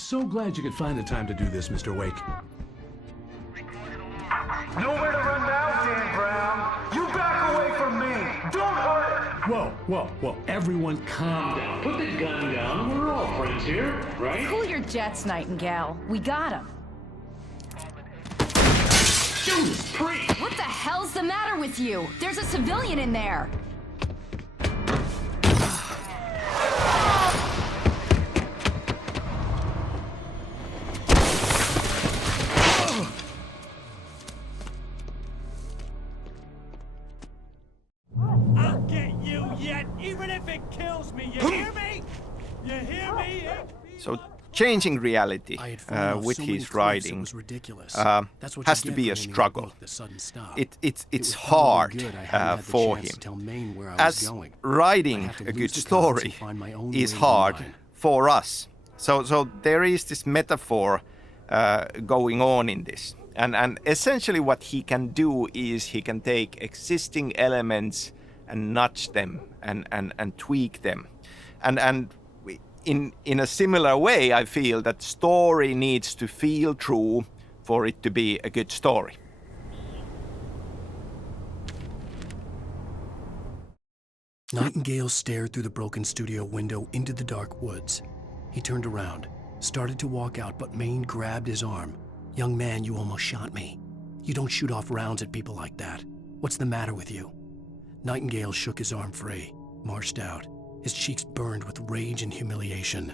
so glad you could find the time to do this, Mr. Wake. Nowhere to run now, Dan Brown. You back away from me. Don't hurt. Whoa. Everyone calm down. Put the gun down. We're all friends here, right? Cool your jets, Nightingale. We got him. Judas Priest! What the hell's the matter with you? There's a civilian in there. I'll get you yet, even if it kills me. You hear me? You hear me? So changing reality with his writing has to be a struggle. It's hard for him. As writing a good story is hard for us. So there is this metaphor going on in this. And essentially what he can do is he can take existing elements and nudge them and tweak them. And in a similar way, I feel that story needs to feel true for it to be a good story. Nightingale stared through the broken studio window into the dark woods. He turned around, started to walk out, but Maine grabbed his arm. "Young man, you almost shot me. You don't shoot off rounds at people like that. What's the matter with you?" Nightingale shook his arm free, marched out. His cheeks burned with rage and humiliation.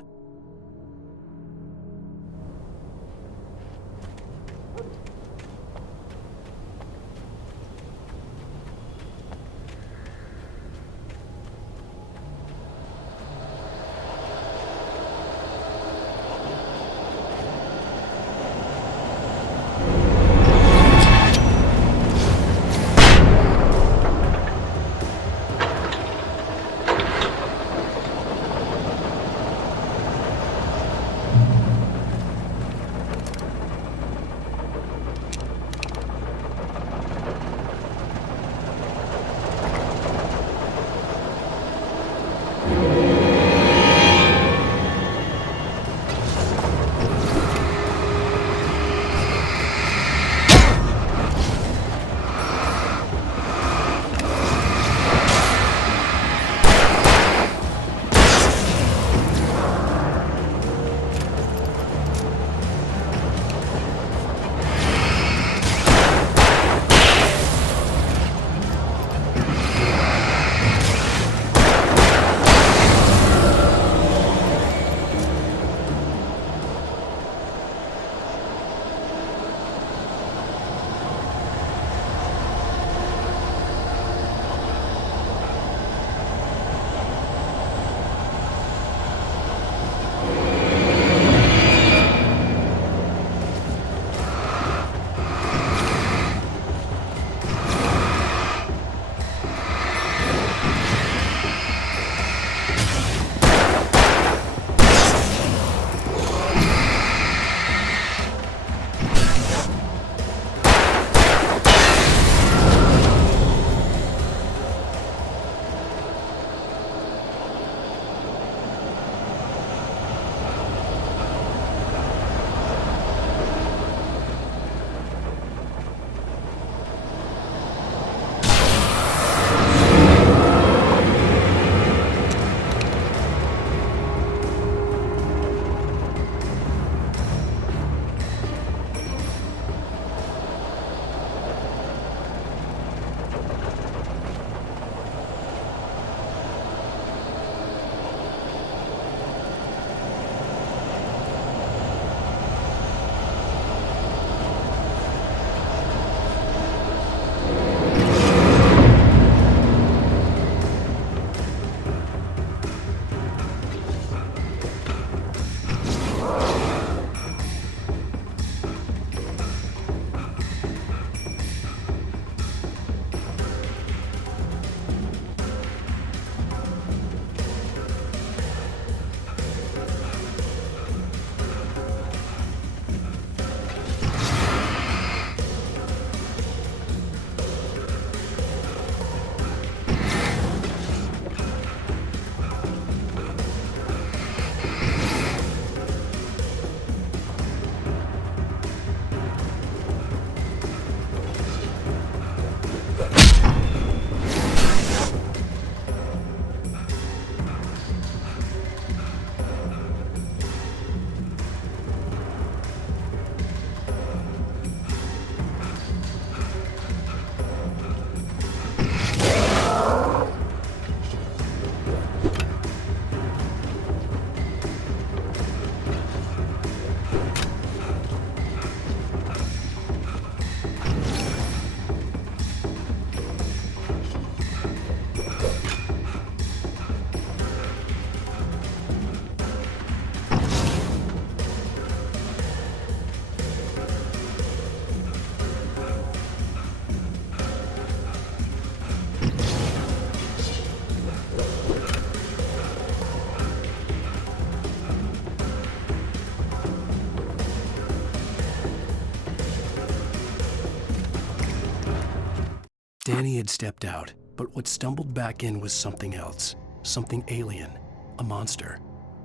Danny had stepped out, but what stumbled back in was something else. Something alien. A monster.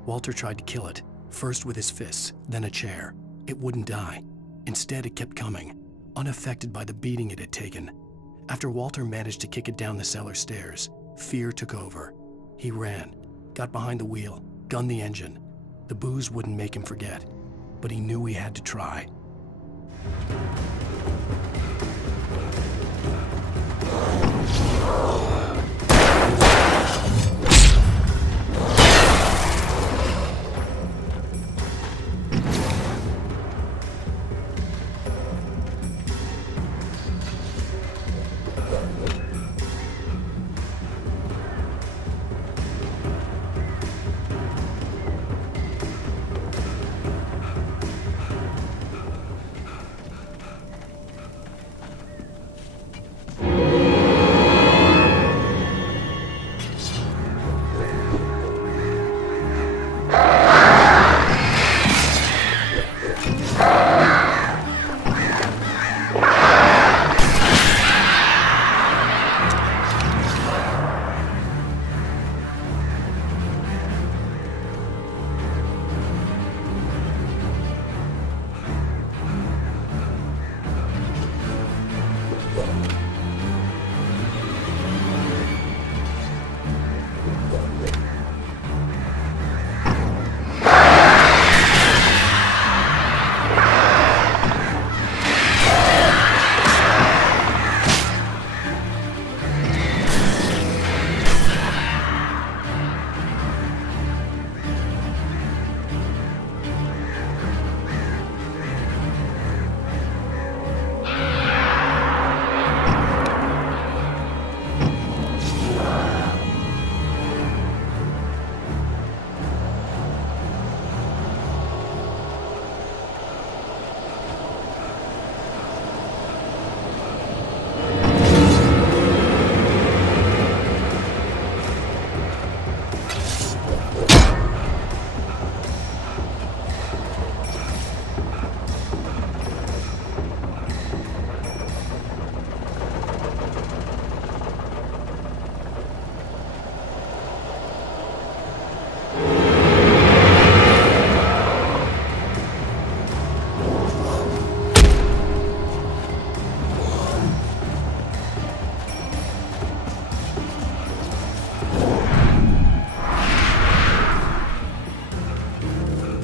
Walter tried to kill it, first with his fists, then a chair. It wouldn't die. Instead, it kept coming, unaffected by the beating it had taken. After Walter managed to kick it down the cellar stairs, fear took over. He ran, got behind the wheel, gunned the engine. The booze wouldn't make him forget, but he knew he had to try.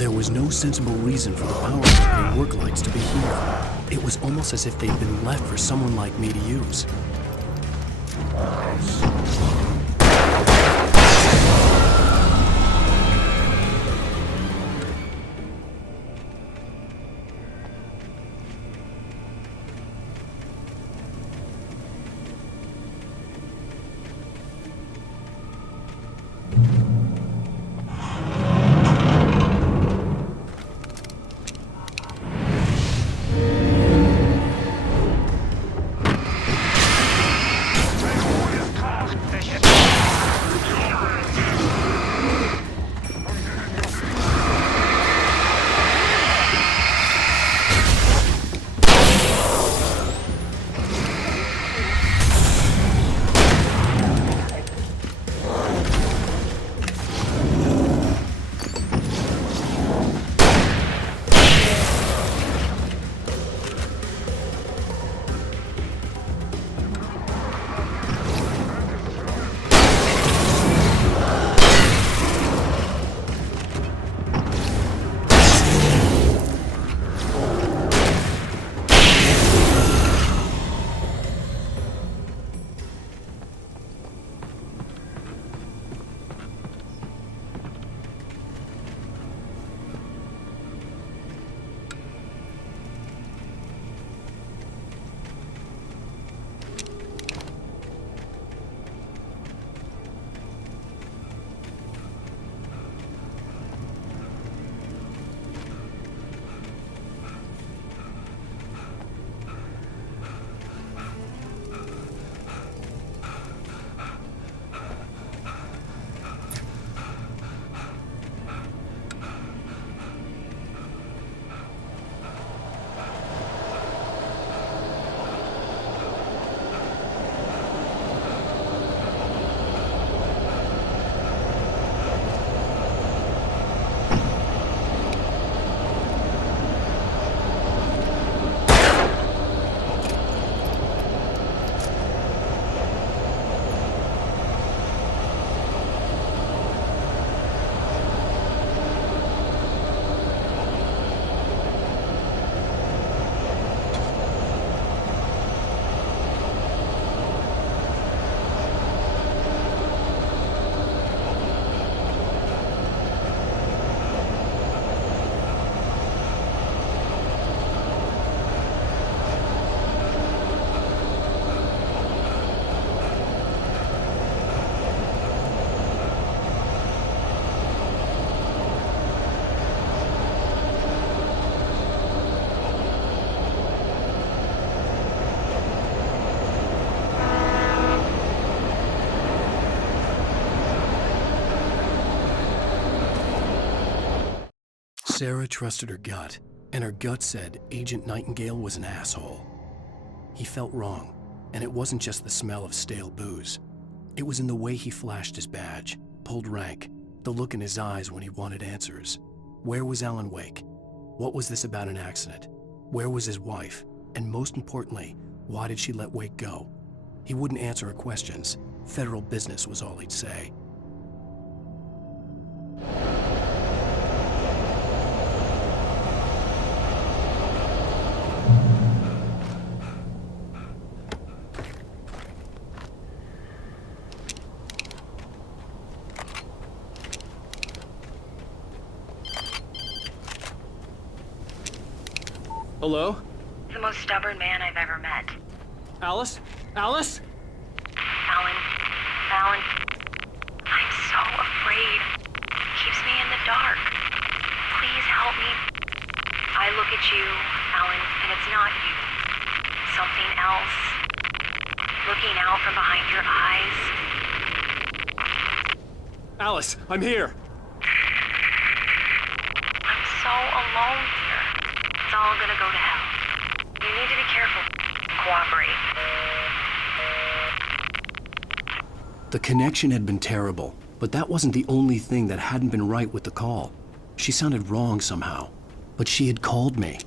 There was no sensible reason for the power company work lights to be here. It was almost as if they'd been left for someone like me to use. Sarah trusted her gut, and her gut said Agent Nightingale was an asshole. He felt wrong, and it wasn't just the smell of stale booze. It was in the way he flashed his badge, pulled rank, the look in his eyes when he wanted answers. Where was Alan Wake? What was this about an accident? Where was his wife? And most importantly, why did she let Wake go? He wouldn't answer her questions. Federal business was all he'd say. Hello? The most stubborn man I've ever met. Alice? Alice? Alan. Alan. I'm so afraid. It keeps me in the dark. Please help me. I look at you, Alan, and it's not you. Something else. Looking out from behind your eyes. Alice, I'm here. I'm so alone here. It's all gonna go to hell. You need to be careful. Cooperate. The connection had been terrible, but that wasn't the only thing that hadn't been right with the call. She sounded wrong somehow, but she had called me.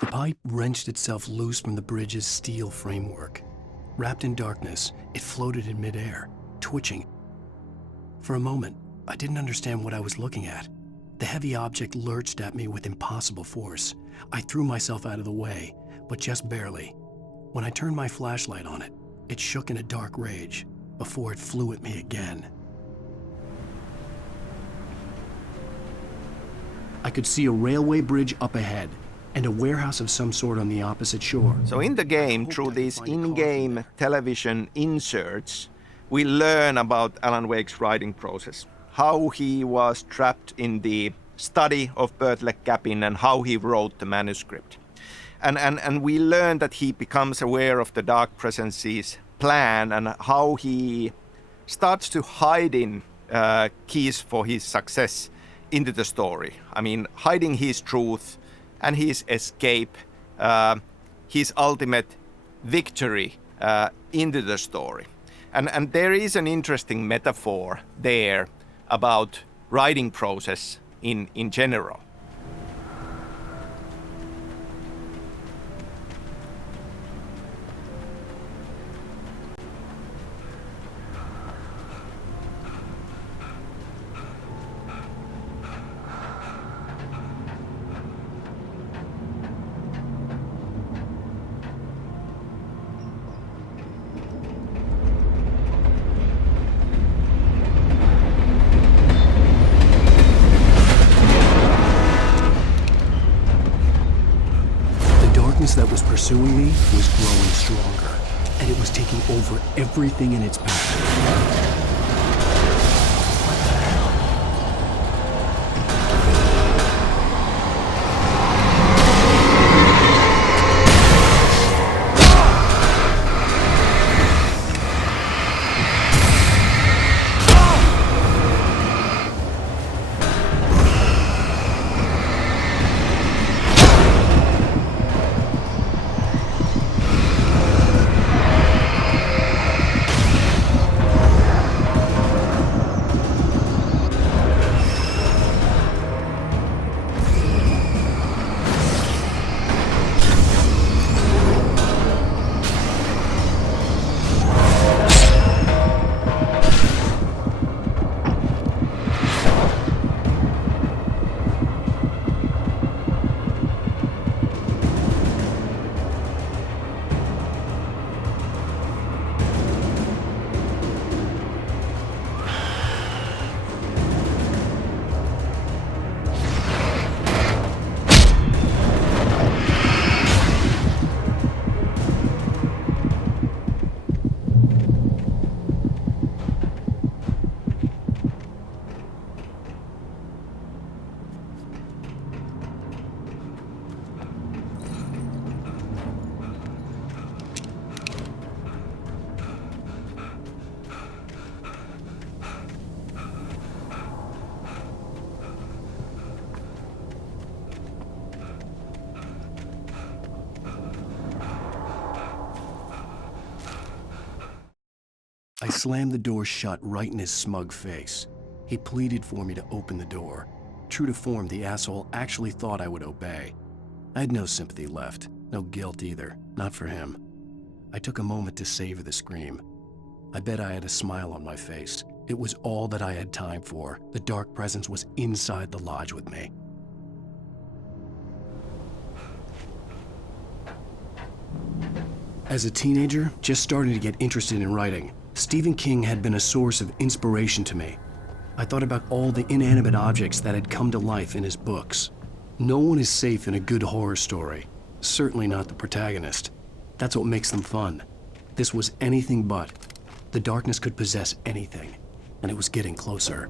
The pipe wrenched itself loose from the bridge's steel framework. Wrapped in darkness, it floated in midair, twitching. For a moment, I didn't understand what I was looking at. The heavy object lurched at me with impossible force. I threw myself out of the way, but just barely. When I turned my flashlight on it, it shook in a dark rage before it flew at me again. I could see a railway bridge up ahead, and a warehouse of some sort on the opposite shore. So in the game, through these in-game television inserts, we learn about Alan Wake's writing process, how he was trapped in the study of Bertlek cabin and how he wrote the manuscript. And we learn that he becomes aware of the Dark Presence's plan and how he starts to hide in keys for his success into the story. I mean, hiding his truth and his escape, his ultimate victory into the story. And there is an interesting metaphor there about writing process in general. That was pursuing me was growing stronger, and it was taking over everything in its path. I slammed the door shut right in his smug face. He pleaded for me to open the door. True to form, the asshole actually thought I would obey. I had no sympathy left, no guilt either, not for him. I took a moment to savor the scream. I bet I had a smile on my face. It was all that I had time for. The dark presence was inside the lodge with me. As a teenager, just starting to get interested in writing, Stephen King had been a source of inspiration to me. I thought about all the inanimate objects that had come to life in his books. No one is safe in a good horror story. Certainly not the protagonist. That's what makes them fun. This was anything but. The darkness could possess anything, and it was getting closer.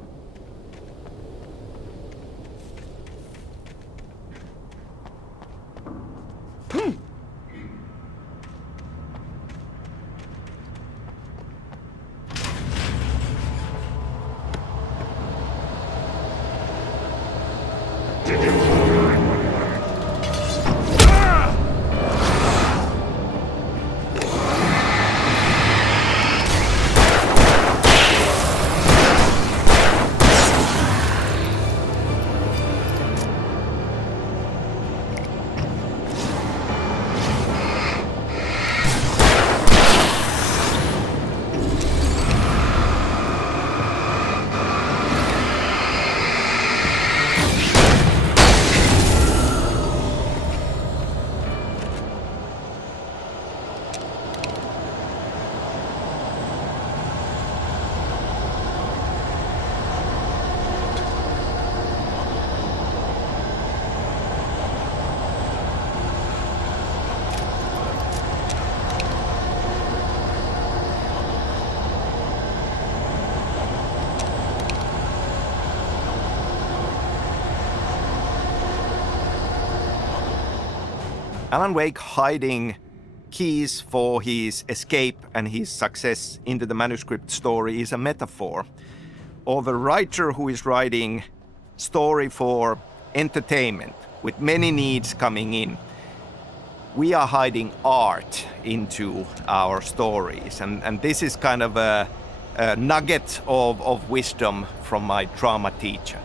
Alan Wake hiding keys for his escape and his success into the manuscript story is a metaphor, or the writer who is writing story for entertainment with many needs coming in. We are hiding art into our stories, and this is kind of a nugget of wisdom from my drama teacher.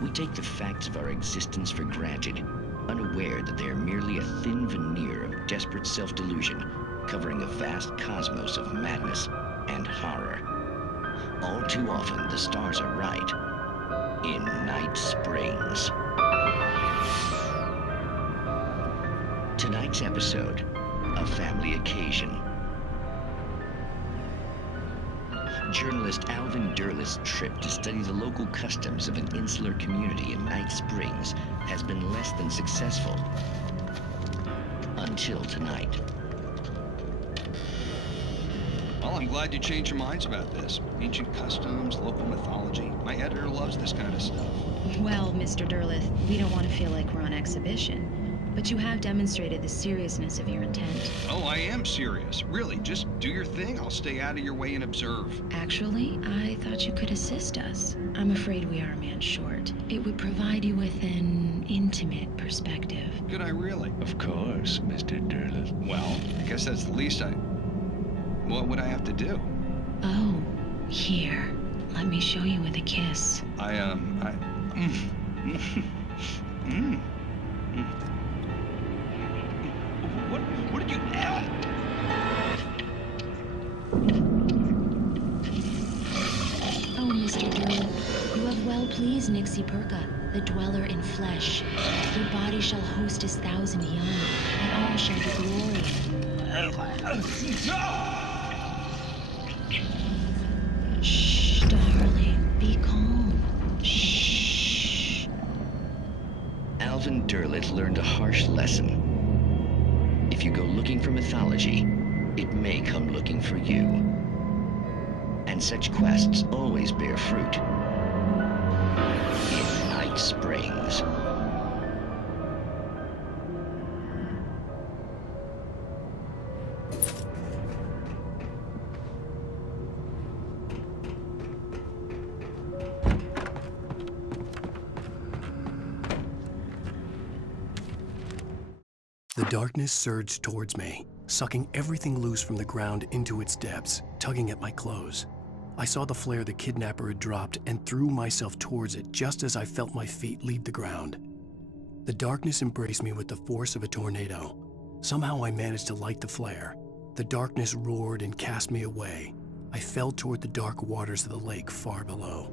We take the facts of our existence for granted, unaware that they are merely a thin veneer of desperate self-delusion, covering a vast cosmos of madness and horror. All too often, the stars are right. In Night Springs. Tonight's episode, a family occasion. Journalist Alvin Derlis' trip to study the local customs of an insular community in Night Springs has been less than successful. Until tonight. Well, I'm glad you changed your minds about this. Ancient customs, local mythology. My editor loves this kind of stuff. Well, Mr. Derlith, we don't want to feel like we're on exhibition. But you have demonstrated the seriousness of your intent. Oh, I am serious. Really, just do your thing. I'll stay out of your way and observe. Actually, I thought you could assist us. I'm afraid we are a man short. It would provide you with an intimate perspective. Could I really? Of course, Mr. Derlith. Well, I guess that's the least What would I have to do? Oh, here. Let me show you with a kiss. What did you... Oh, Mr. Drew, you have well pleased Nixie Perka, the dweller in flesh. Your body shall host his 1,000 young, and all shall be glory. Shh, darling, be calm. Shh. Alvin Derleth learned a harsh lesson. If you go looking for mythology, it may come looking for you. And such quests always bear fruit. In Night Springs. The darkness surged towards me, sucking everything loose from the ground into its depths, tugging at my clothes. I saw the flare the kidnapper had dropped and threw myself towards it just as I felt my feet leave the ground. The darkness embraced me with the force of a tornado. Somehow I managed to light the flare. The darkness roared and cast me away. I fell toward the dark waters of the lake far below.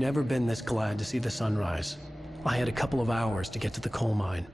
never been this glad to see the sunrise. I had a couple of hours to get to the coal mine.